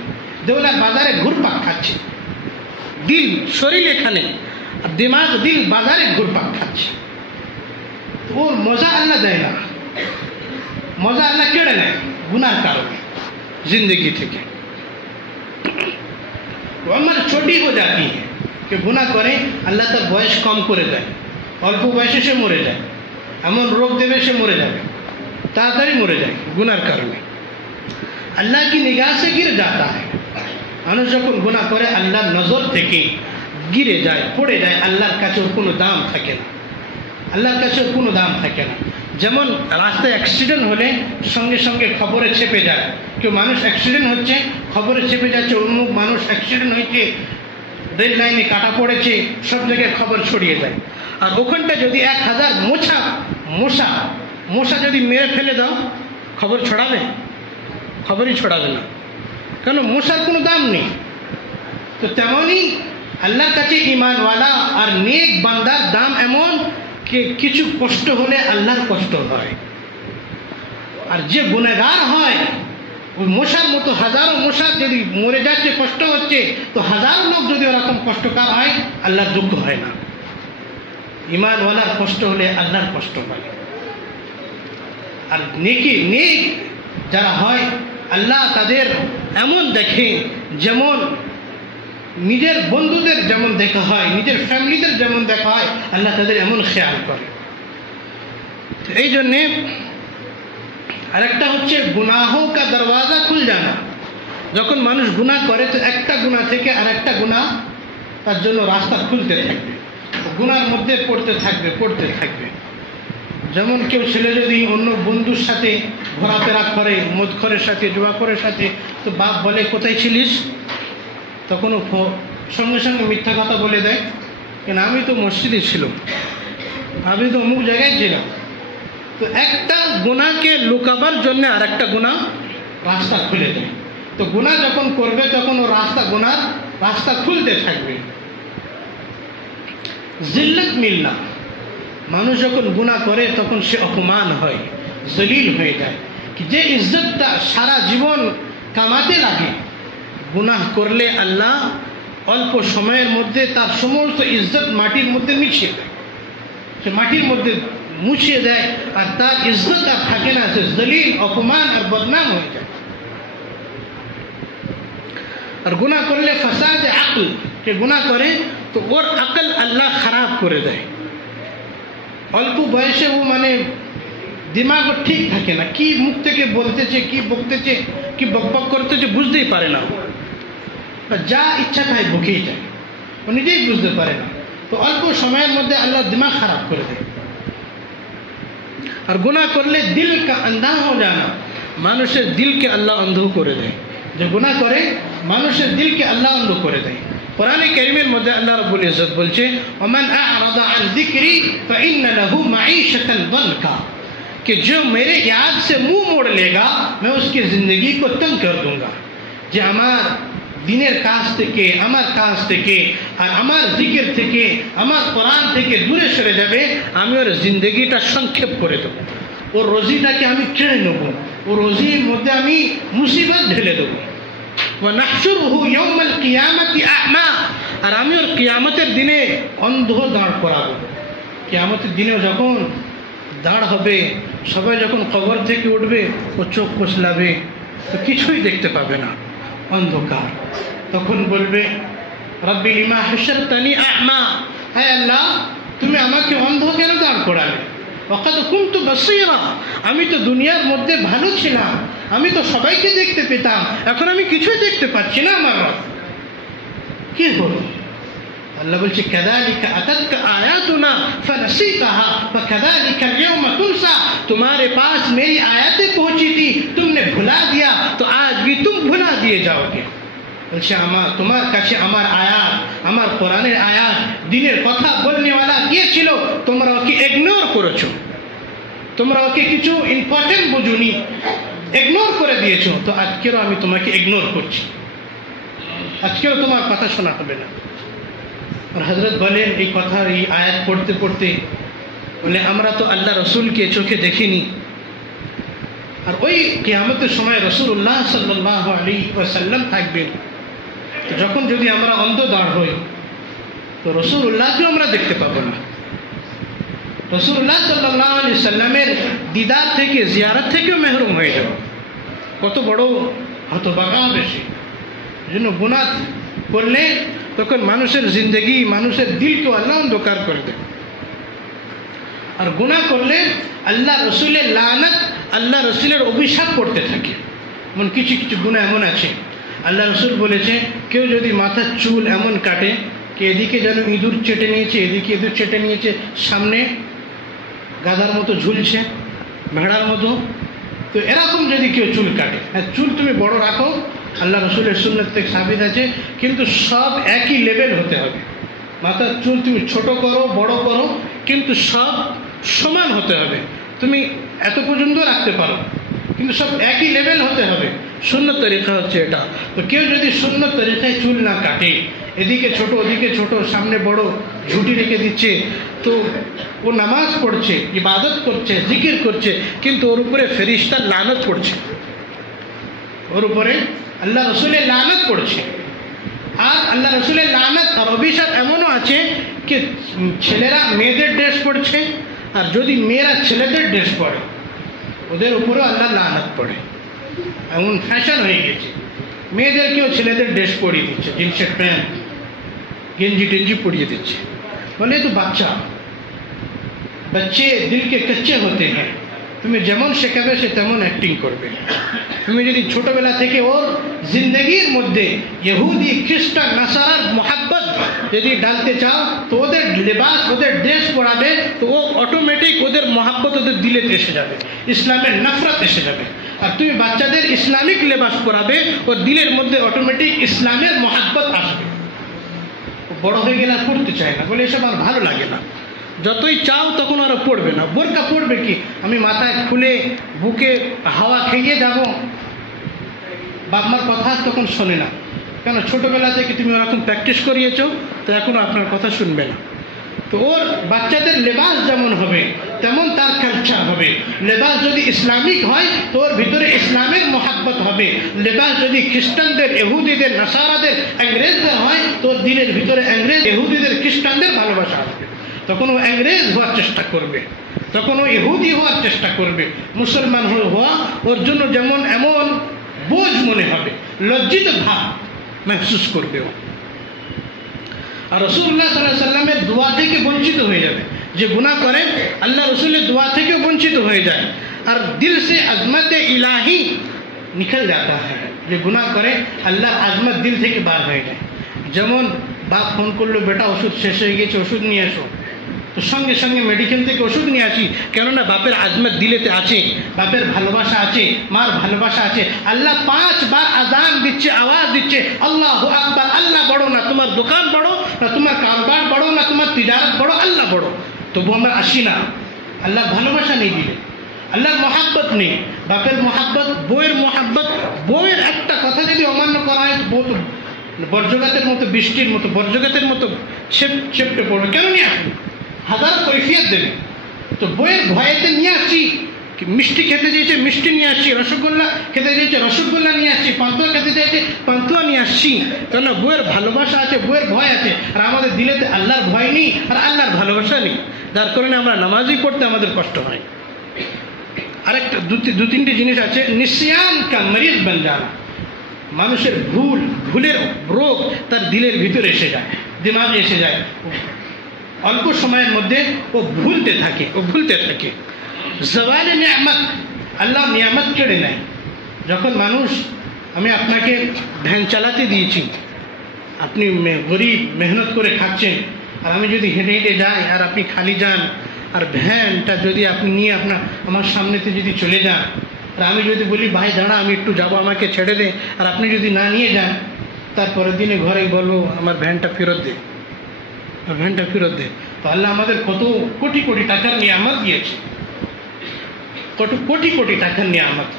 দেওলার বাজারে ঘুরপাক খাচ্ছে, দিল শরীর এখানে, আর দিমাগ দিল বাজারে ঘুরপাক খাচ্ছে। ওর মজা আল্লাহ দেয় না, মজা আল্লাহ কেড়ে নেয় গুনার কারণে जिंदगी থেকে। उम्र छोटी हो जाती है कि गुनाह करें, अल्लाह তার বয়স কম করে দেয়, অল্প বয়সে সে মরে যায়, এমন রোগ দেবে সে মরে যাবে, তাড়াতাড়ি মরে যায় গুনার কারণে। আল্লাহ কি নিগাহ সে গিরে যাতা है। মানুষ যখন গুনাহ করে আল্লাহর নজর থেকে গিরে যায়, পড়ে যায়, আল্লাহর কাছে ওর কোনো দাম থাকে না, আল্লাহর কাছে ওর কোনো দাম থাকে না। যেমন রাস্তায় অ্যাক্সিডেন্ট হলে সঙ্গে সঙ্গে খবরে ছেপে যায়, কেউ মানুষ অ্যাক্সিডেন্ট হচ্ছে খবরে ছেপে যাচ্ছে, অমুক মানুষ অ্যাক্সিডেন্ট হয়েছে, রেল লাইনে কাটা পড়েছে, সব জায়গায় খবর ছড়িয়ে যায়। আর ওখানটা যদি 1000 মশা যদি মেরে ফেলে দাও, খবর ছড়াবে? খবরই ছড়াবে না, কেন? মশার কোনো দাম নেই। তো তেমনই আল্লাহর কাছে ঈমানওয়ালা আর নেক বান্দার দাম এমন যে কিছু কষ্ট হলে আল্লাহর কষ্ট হয়। আর যে গুনাহগার হয়, ওই মশার মতো হাজারো মশা যদি মরে যাচ্ছে, কষ্ট হচ্ছে, তো হাজার লোক যদি ওরকম কষ্টকার হয়, আল্লাহর দুঃখ হয় না। ঈমানওয়ালার কষ্ট হলে আল্লাহর কষ্ট হয়। আর নেক যারা হয়, আল্লাহ তাদের এমন দেখে, যেমন নিজের বন্ধুদের যেমন দেখা হয়, নিজের ফ্যামিলিদের যেমন দেখা হয়, আল্লাহ তাদের এমন খেয়াল করে। এই জন্যে আরেকটা হচ্ছে গুনাহো কা দরওয়াজা খুল জানা। যখন মানুষ গুনাহ করে, তো একটা গুনাহ থেকে আরেকটা গুনাহ তার জন্য রাস্তা খুলতে থাকবে, গুনার মধ্যে পড়তে থাকবে। যেমন কেউ ছেলে যদি অন্য বন্ধুর সাথে ঘোরাফেরা করে, মদখরের সাথে, জুয়াখোরের সাথে, তো বাপ বলে কোথায় ছিলিস, তখন সঙ্গে সঙ্গে মিথ্যা কথা বলে দেয়, কেন আমি তো মসজিদে ছিলাম, আমি তো অমুক জায়গায় ছিলাম। তো একটা গুনাহকে লুকাবার জন্য আর একটা গুনাহ রাস্তা খুলে দেয়। তো গুনাহ যখন করবে, তখন ও গুনার রাস্তা খুলতে থাকবে। জিল্লাত মিল্লাহ, মানুষ যখন গুনাহ করে তখন সে অপমান হয়, জলিল হয়ে যায়। যে ইজ্জতটা সারা জীবন কামাতে লাগে, গুনাহ করলে আল্লাহ অল্প সময়ের মধ্যে তার সমস্ত ইজ্জত মাটির মধ্যে মিশিয়ে দেয়। সে মাটির মধ্যে মুছিয়ে দেয়, আর তার ইজ্জত আর থাকে না, সে জলিল, অপমান আর বদনাম হয়ে যায়। আর গুনাহ করলে ফাসাদ আকল, যে গুনাহ করে তো ওর আকল আল্লাহ খারাপ করে দেয়। অল্প বয়সে ও দিমাগ ঠিক থাকে না, কি মুখ থেকে বলতেছে, কি বকতেছে, কি বকবক করতেছে বুঝতেই পারে না, যা ইচ্ছা তাই বকেই যায়, ও নিজেই বুঝতে পারে না। তো অল্প সময়ের মধ্যে আল্লাহ দিমাগ খারাপ করে দেয়। আর গুনাহ করলে দিল কা আন্ধা হয়ে জানা, মানুষের দিলকে আল্লাহ অন্ধ করে দেয়। যে গুনাহ করে মানুষের দিলকে আল্লাহ অন্ধ করে দেয়। কুরআনে কারীমের মধ্যে আল্লাহ রাব্বুল ইজ্জত বলছে, ওমান আ'রাদা আন যিকরি ফাইন্না লাহু মাঈশাতান দনকা, कि जो मेरे याद से मुंह मोड़ लेगा मैं उसकी जिंदगी को तंग कर दूंगा। যে আমার দিনের কাজ থেকে, আমার কাজ থেকে, আর আমার জিকির থেকে, আমার কোরআন থেকে দূরে সরে যাবে, আমি ওর জিন্দগিটা সংক্ষেপ করে দেবো, ওর রোজিটাকে আমি কেড়ে নেব, ওর রোজির মধ্যে আমি মুসিবত ঢেলে দেবো। ওয়ানাহশুরুহু ইয়াওমাল কিয়ামাতি আ'মা, আর আমি ওর কিয়ামতের দিনে অন্ধ দাঁড় করাবো। কিয়ামতের দিনেও যখন দাঁড় হবে, সবাই যখন কবর থেকে উঠবে, ও চোখ কচলাবে, তো কিছুই দেখতে পাবে না, অন্ধকার। তখন বলবে, রব্বি লিমা হাশারতানি আ'মা, হে আল্লাহ তুমি আমাকে অন্ধ কেন দাঁড় করালে? ওয়াকাদ কুনতু বাসীরা, আমি তো দুনিয়ার মধ্যে ভালো ছিলাম, আমি তো সবাইকে দেখতে পেতাম, এখন আমি কিছুই দেখতে পাচ্ছি না, আমার রব কি হলো? अल्लाह बोलছে কাযালিকা আতাতকা আয়াতুনা ফানাসিতাহা ফাকাযালিকা আল-ইয়াওমা তুনসা, तुम्हारे पास मेरी आयतें पहुंची थी, तुमने भुला दिया, तो आज भी तुम भुला दिए जाओगे। বলছে তোমার কাছে আমার আয়াত, আমার কোরআনের আয়াত, দ্বীনের কথা বলনেওয়ালা গিয়েছিল, তোমরা ওকে ইগনোর করেছো, তোমরা ওকে কিছু ইম্পর্টেন্ট বুঝুনি, ইগনোর করে দিয়েছো। তো আজকেও আমি তোমাকে ইগনোর করছি, আজকেও তোমার কথা শোনা হবে না। আর হযরত বলেন এই কথা, এই আয়াত পড়তে পড়তে বলে, আমরা তো আল্লাহ রসুলকে চোখে দেখিনি, আর ওই কিয়ামতের সময় রাসূলুল্লাহ সাল্লাল্লাহু আলাইহি ওয়াসাল্লাম থাকবেন। তো যখন যদি আমরা অন্ধ দাঁড় হই, তো রাসূলুল্লাহকেও আমরা দেখতে পাবো না। রাসূলুল্লাহ সাল্লাল্লাহু আলাইহি ওয়াসাল্লামের দিদার থেকে, জিয়ারত থেকেও মেহরুম হয়ে যাব। কত বড় হতভাগা হবে সে। জন্য গুনাহ করলে তখন মানুষের জিন্দগি, মানুষের দিলকে আল্লাহ অন্ধকার করে দেয়। আর গুনাহ করলে আল্লাহ রসুলের লানত, আল্লাহ রসুলের অভিশাপ করতে থাকে। এমন কিছু কিছু গুনাহ এমন আছে, আল্লাহ রসুল বলেছে, কেউ যদি মাথার চুল এমন কাটে, কে এদিকে যেন ইঁদুর চেটে নিয়েছে, এদিকে ইঁদুর চেটে নিয়েছে, সামনে গাধার মতো ঝুলছে, ভেড়ার মতো, তো এরকম যদি কেউ চুল কাটে, হ্যাঁ চুল তুমি বড় রাখো, আল্লাহ রসুলের সুন্নাত থেকে সাবিত আছে, কিন্তু সব একই লেভেল হতে হবে। মাথার চুল তুমি ছোট করো, বড় করো, কিন্তু সব সমান হতে হবে। তুমি এত পর্যন্ত রাখতে পারো, কিন্তু সব একই লেভেল হতে হবে। সুন্নত তরিকা হচ্ছে এটা। তো কেউ যদি সুন্নত তরিকায় চুল না কাটে, এদিকে ছোট ওদিকে ছোট, সামনে বড়, ঝুঁটি রেখে দিচ্ছে। তো ও নামাজ পড়ছে, ইবাদত করছে, জিকির করছে, কিন্তু ওর উপরে ফেরেশতার লানত পড়ছে, ওর উপরে আল্লাহ রসুলের লানত পড়ছে। আর আল্লাহ রসুলের লানত আর অভিশাপ এমনও আছে যে ছেলেরা মেয়েদের ড্রেস পড়ছে, আর যদি মেয়েরা ছেলেদের ড্রেস পরে ওদের উপরেও আল্লাহ লানত পড়ে। এমন ফ্যাশন হয়ে গেছে, মেয়েদেরকেও ছেলেদের ড্রেস পরিয়ে দিচ্ছে, জিন্সের প্যান্ট, গেঞ্জি টেঞ্জি পরিয়ে দিচ্ছে। বলে তো বাচ্চা, বাচ্চে দিলকে কচ্চে হতে হ্যাঁ, তুমি যেমন শেখাবে সে তেমন অ্যাক্টিং করবে। তুমি যদি ছোটবেলা থেকে ওর জিন্দগির মধ্যে ইহুদি খ্রিস্টান নাসারার মোহাব্বত যদি ডালতে চাও, তো ওদের লেবাস ওদের ড্রেস পরাবে, তো ও অটোমেটিক ওদের মোহাব্বত ওদের দিলে এসে যাবে, ইসলামের নফরত এসে যাবে। আর তুমি বাচ্চাদের ইসলামিক লেবাস পরাবে, ওর দিলের মধ্যে অটোমেটিক ইসলামের মোহাব্বত আসবে। বড় হয়ে গেলে আর পড়তে চায় না, বলে এসব আর ভালো লাগে না। যতই চাও তখন আরও পড়বে না। বোরকা পড়বে কি, আমি মাথায় খুলে বুকে হাওয়া খেয়ে যাব, বাপ মার কথা তখন শোনে না। কেন? ছোটোবেলা থেকে তুমি ওরকম প্র্যাকটিস করিয়েছো, তো এখনও আপনার কথা শুনবে না। তো ওর বাচ্চাদের লেবাস যেমন হবে তেমন তার কালচার হবে। লেবাস যদি ইসলামিক হয় তো ওর ভিতরে ইসলামের মোহাব্বত হবে। লেবাস যদি খ্রিস্টানদের, ইহুদিদের, নাসারাদের, ইংরেজদের হয় তো ওর দিনের ভিতরে ইংরেজ, ইহুদিদের, খ্রিস্টানদের ভালোবাসা আসবে। তখন ও ইংরেজ হওয়ার চেষ্টা করবে, তখন ও ইহুদি হওয়ার চেষ্টা করবে। মুসলমান হওয়া ওর জন্য যেমন এমন বোঝ মনে হবে, লজ্জিত ভাব महसूस করবে ও। আর রাসূলুল্লাহ সাল্লাল্লাহু আলাইহি সাল্লামের দোয়া থেকে বঞ্চিত হয়ে যাবে। যে গুনাহ করে আল্লাহ রসুলের দোয়া থেকেও বঞ্চিত হয়ে যায়, আর দিল সে আজমত ইলাহি নিকল যাতা হ্যাঁ। যে গুনাহ করে আল্লাহ আজমত দিল থেকে বার হয়ে যায়। যেমন বাপ ফোন করলো, বেটা ওষুধ শেষ হয়ে গেছে, ওষুধ নিয়ে এসো, তো সঙ্গে সঙ্গে মেডিকেল থেকে ওষুধ নিয়ে আসি। কেননা বাপের আজমত দিলেতে আছে, বাপের ভালোবাসা আছে, মার ভালোবাসা আছে। আল্লাহ 5 বার আজান দিচ্ছে, আওয়াজ দিচ্ছে, আল্লাহু আকবার। আল্লাহ বড় না তোমার দোকান বড়, না তোমার কারবার বড়, না তোমার তিজারত বড়, আল্লাহ বড়। তবু আমরা আসি না। আল্লাহ ভালোবাসা নেই দিলে, আল্লাহর মোহাব্বত নেই, বাপের মোহাব্বত, বউয়ের মোহাব্বত। বউয়ের একটা কথা যদি অমান্য করা হয়, বউ তো বর্জ্যগাতের মতো, বৃষ্টির মতো, বর্জ্যগাতের মতো ছেপটে পড়বে। কেন নিয়ে আসবে? হাজার কৈফিয়ত দেবে। তো বইয়ের ভয়েতে নিয়ে আসছি, মিষ্টি খেতে চেয়েছে মিষ্টি নিয়ে আসছি, রসগোল্লা খেতে চেয়েছে রসগোল্লা নিয়ে আসছি, পান্তুয়া খেতে চাইছে পান্তুয়া নিয়ে আসছি। কেন? বইয়ের ভালোবাসা আছে, বইয়ের ভয় আছে। আর আমাদের দিলেতে আল্লাহর ভয় নেই আর আল্লাহর ভালোবাসা নেই, যার কারণে আমরা নামাজই পড়তে আমাদের কষ্ট হয়। আরেকটা দু তিনটি জিনিস আছে, নিসিয়ান কা মরিজ বন যানা। মানুষের ভুলের রোগ তার দিলের ভিতরে এসে যায়, দিমাগে এসে যায়। অল্প সময়ের মধ্যে ও ভুলতে থাকে। জওয়ালে নিয়ামত, আল্লাহ নিয়ামত কেড়ে নেয়। যখন মানুষ, আমি আপনাকে ভ্যান চালাতে দিয়েছি, আপনি গরিব মেহনত করে খাচ্ছেন, আর আমি যদি হেঁটে হেঁটে যাই আর আপনি খালি যান, আর ভ্যানটা যদি আপনি নিয়ে আমার সামনেতে যদি চলে যান, আর আমি যদি বলি ভাই দাঁড়া আমি একটু যাবো, আমাকে ছেড়ে দে, আর আপনি যদি না নিয়ে যান, তারপরের দিনে ঘরে বলবো আমার ভ্যানটা ফেরত দে, ভ্যানটা ফেরত দে। তো আল্লাহ আমাদের কত কোটি কোটি টাকার নিয়ামত দিয়েছে, কত কোটি কোটি টাকার নিয়ামত।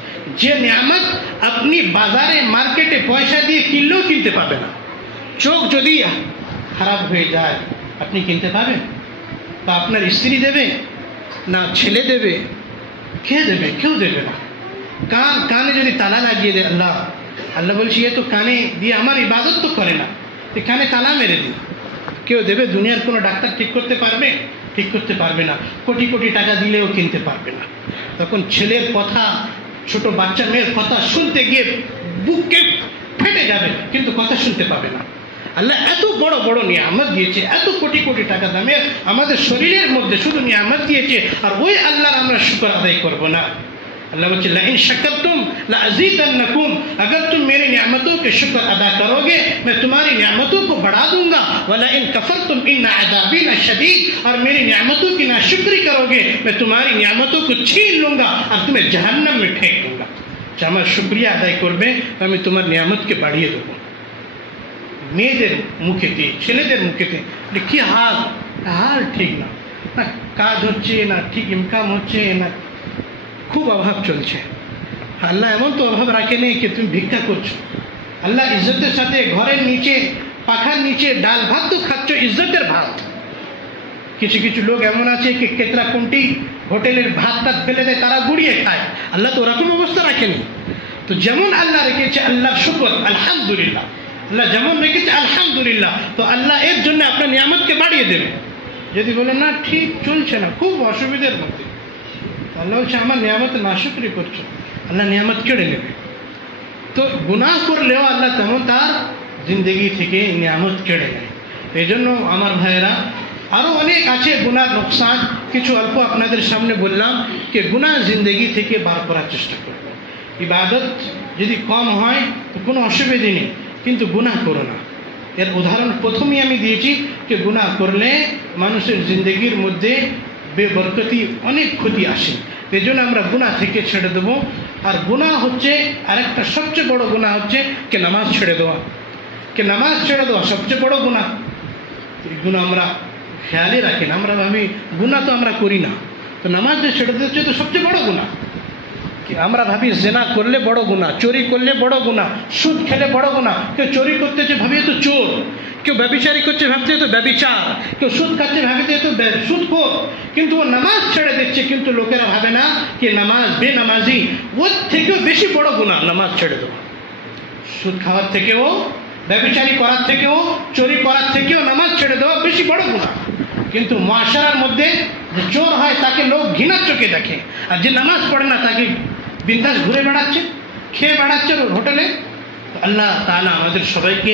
যে নিয়ামত আপনি বাজারে মার্কেটে পয়সা দিয়ে কিনলেও কিনতে পারবেন না। চোখ যদি খারাপ হয়ে যায় আপনি কিনতে পারবেন? বা আপনার স্ত্রী দেবে না, ছেলে দেবে, কে দেবে? কেউ দেবে না। কানে যদি তালা লাগিয়ে দেয়, আল্লাহ বলছি এ তো কানে দিয়ে আমার ইবাদত তো করে না, কানে তালা মেরে দিই, কেউ দেবে? দুনিয়ার কোনো ডাক্তার ঠিক করতে পারবে? ঠিক করতে পারবে না। কোটি কোটি টাকা দিলেও কিনতে পারবে না। তখন ছেলের কথা, ছোট বাচ্চা মেয়ের কথা শুনতে গিয়ে বুকে ফেটে যাবে, কিন্তু কথা শুনতে পাবে না। আল্লাহ এত বড় বড় নিয়ামত দিয়েছে, এত কোটি কোটি টাকা দামের আমাদের শরীরের মধ্যে শুধু নিয়ামত দিয়েছে, আর ওই আল্লাহর আমরা শুকর আদায় করব না। अल्लाह बोलते लाइन शकरतुम लाज़ीदन्नकुम, अगर तुम मेरी नियामतों के शुक्र अदा करोगे मैं तुम्हारी नियामतों को बढ़ा दूंगा, वला इन कफरतुम इन्न अज़ाबी लशदीद, और मेरी नियामतों की नाशुक्री करोगे मैं तुम्हारी नियामतों को छीन लूंगा और तुम्हें जहन्नम में फेंक दूंगा। আমার শুকরিয়া আদায় করবে আমি তোমার নিয়ামতকে বাড়িয়ে দেবো। মেয়েদের মুখেতে, ছেলেদের মুখেতে কি হাল, হাল ঠিক না, না কাজ হচ্ছে না, ঠিক ইনকাম হচ্ছে না, খুব অভাব চলছে। আল্লাহ এমন তো অভাব রাখে নেই কি তুমি ভিক্ষা করছো। আল্লাহ ইজ্জতের সাথে ঘরের নিচে পাখার নিচে ডাল ভাত তো খাচ্ছ, ইজ্জতের ভাত। কিছু কিছু লোক এমন আছে কি কেতলা কোনটি হোটেলের ভাত টাত ফেলে দেয়, তারা গুড়িয়ে খায়। আল্লাহ তো ওরকম অবস্থা রাখেনি। তো যেমন আল্লাহ রেখেছে আল্লাহর শুকর, আলহামদুলিল্লাহ। আল্লাহ যেমন রেখেছে আলহামদুলিল্লাহ, তো আল্লাহ এর জন্য আপনার নিয়ামতকে বাড়িয়ে দেবে। যদি বলেন না ঠিক চলছে না, খুব অসুবিধার মধ্যে, আল্লাহ বলছে আমার নিয়ামত নাশুকরি করছো, আল্লাহ নিয়ামত কেড়ে নেবে। তো গুনাহ করলেও আল্লাহ তেমন তার জিন্দগি থেকে নিয়ামত কেড়ে নেয়। এই জন্য আমার ভাইয়েরা, আরও অনেক আছে গুনার নোকসান, কিছু অল্প আপনাদের সামনে বললাম যে গুনাহ জিন্দগি থেকে বার করার চেষ্টা করবো। ইবাদত যদি কম হয় তো কোনো অসুবিধে নেই, কিন্তু গুনাহ করো না। এর উদাহরণ প্রথমেই আমি দিয়েছি যে গুনাহ করলে মানুষের জিন্দগির মধ্যে বেবরকতি, অনেক ক্ষতি আসে। এই জন্য আমরা গুনাহ থেকে ছেড়ে দেবো। আর গুনাহ হচ্ছে আরেকটা সবচেয়ে বড় গুনাহ হচ্ছে যে নামাজ ছেড়ে দেওয়া। নামাজ ছেড়ে দেওয়া সবচেয়ে বড় গুনাহ। এই গুনাহ আমরা খেয়ালই রাখি না, আমরা ভাবি গুনাহ তো আমরা করি না, তো নামাজ যে ছেড়ে দিচ্ছে তো সবচেয়ে বড় গুনাহ। আমরা ভাবি জেনা করলে বড় গুনাহ, চুরি করলে বড় গুনাহ, সুদ খেলে বড় গুনাহ। কেউ চুরি করতেছে ভাবি তো চোর, কেউ ব্যভিচারী করছে ভাবছে তো ব্যভিচার, কেউ সুদ খাচ্ছে ভাবছে তো সুদখোর। কিন্তু ও নামাজ ছেড়ে দিচ্ছে, কিন্তু লোকেরা ভাবে না যে নামাজ বেনামাজি ওর থেকেও বেশি বড় গুনাহ নামাজ ছেড়ে দেওয়া। সুদ খাওয়ার থেকেও, ব্যভিচারী করার থেকেও, চুরি করার থেকেও নামাজ ছেড়ে দেওয়া বেশি বড় গুনাহ। কিন্তু মুআশারার মধ্যে যে চোর হয় তাকে লোক ঘৃণার চোখে দেখে, আর যে নামাজ পড়ে না তাকে বিন্দাস ঘুরে বেড়াচ্ছে, খেয়ে বেড়াচ্ছে হোটেলে। আল্লাহ তাআলা আমাদের সবাইকে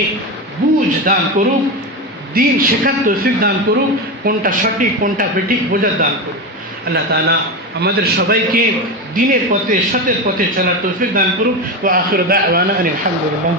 বুঝ দান করুক, দিন শেখার তৌফিক দান করুক, কোনটা সঠিক কোনটা বেঠিক বোঝার দান করুক। আল্লাহ তাআলা আমাদের সবাইকে দিনের পথে, সতের পথে চলার তৌফিক দান করুক। ওয়া আখিরু দাওয়ানা আলহামদুলিল্লাহ।